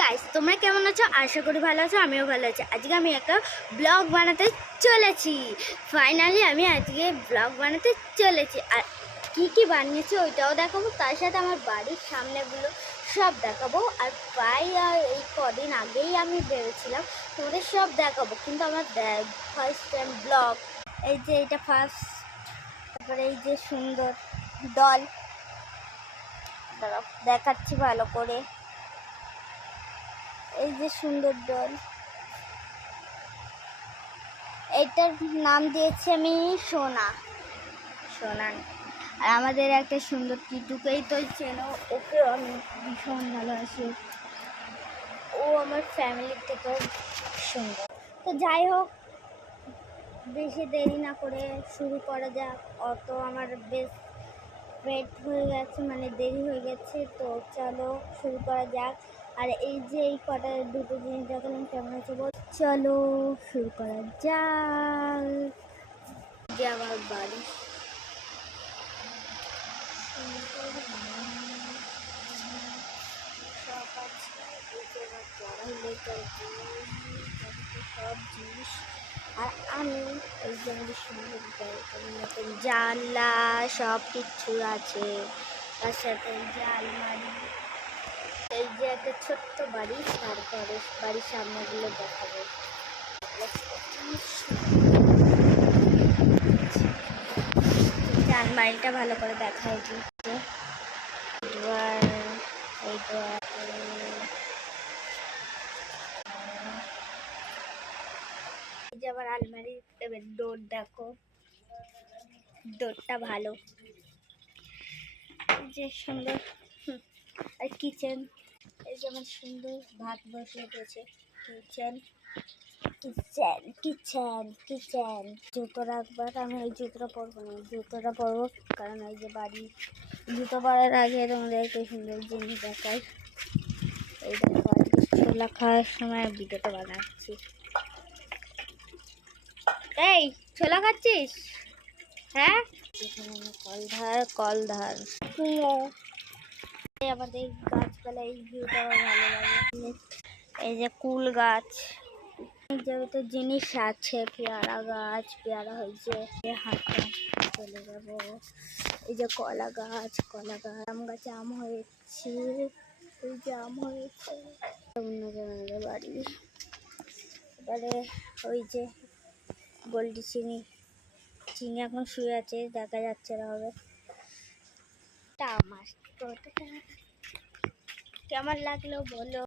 Guys, তোমরা কেমন আছো? আশা করি ভালো আছো। আমিও ভালো আছি। আজকে আমি একটা ব্লগ বানাতে চলেছি। ফাইনালি আমি আজকে ব্লগ বানাতে চলেছি। আর কি বানিয়েছি ওইটাও দেখাবো, তার সাথে আমার বাড়ির সামনেগুলো সব দেখাবো। আর প্রায় এই কদিন আগেই আমি ভেবেছিলাম তোমাদের সব দেখাবো, কিন্তু আমার ফার্স্ট টাইম ব্লগ। এই যে এটা ফার্স্ট, তারপরে এই যে সুন্দর দল দেখাচ্ছি ভালো করে। এই যে সুন্দর দল, এইটার নাম দিয়েছি আমি সোনা। আর আমাদের একটা সুন্দর টিটুকেই তো চেনো, ওকে আমি ভীষণ ভালোবাসি। ও আমার ফ্যামিলির থেকেও সুন্দর। তো যাই হোক, বেশি দেরি না করে শুরু করা যাক। অত আমার বেশ লেট হয়ে গেছে, মানে দেরি হয়ে গেছে, তো চলো শুরু করা যাক। আর এই যে এই কটা দুটো জিনিস দেখালাম, কেমন হচ্ছে বল? চলো শুরু করা যাক। যে আমার বাড়ি সব জিনিস। আর আমি এই যে আমাদের সুন্দর মতন জানলা সব কিছু আছে, তার সাথে এই যে আলমারি, এই যে একটা ছোট্ট বাড়ি, তারপরে বাড়ির সামনেগুলো দেখাবো। আলমারিটা ভালো করে দেখাই দিচ্ছে। এই যে আবার আলমারি, এবার ডোর দেখো, ডোরটা ভালো, যে সুন্দর। আর কিচেন, এই যে আমার সুন্দর ভাত বসে উঠেছে। কিচেন কিচেন কিচেন কিচেন জুতো রাখবার, আমি ওই জুতোটা পরবো না, জুতোটা পরবো কারণ এই যে বাড়ি জুতো পরার আগে তোমাদের একটা সুন্দর জিনিস দেখাই। এই দেখো, আজকে ছোলা খাওয়ার সময় ভিডিওটা বানাচ্ছি। এই ছোলা খাচ্ছিস? হ্যাঁ, কলধার আমাদের গাছপালা, এই ভিউটা ভালো লাগে। এই যে কুল গাছ, এই জায়গাতে জিনিস আছে, পেয়ারা গাছ, পেয়ারা হয়েছে, হাঁটা চলে যাবো। এই যে কলা গাছ, আম গাছে আম হয়েছে, এই যে আম হয়েছে। অন্য বাড়ি, এবারে ওই যে গোল্ডি চিনি এখন শুয়ে আছে, দেখা যাচ্ছে না হবে। আমার কেমন লাগলো বলো।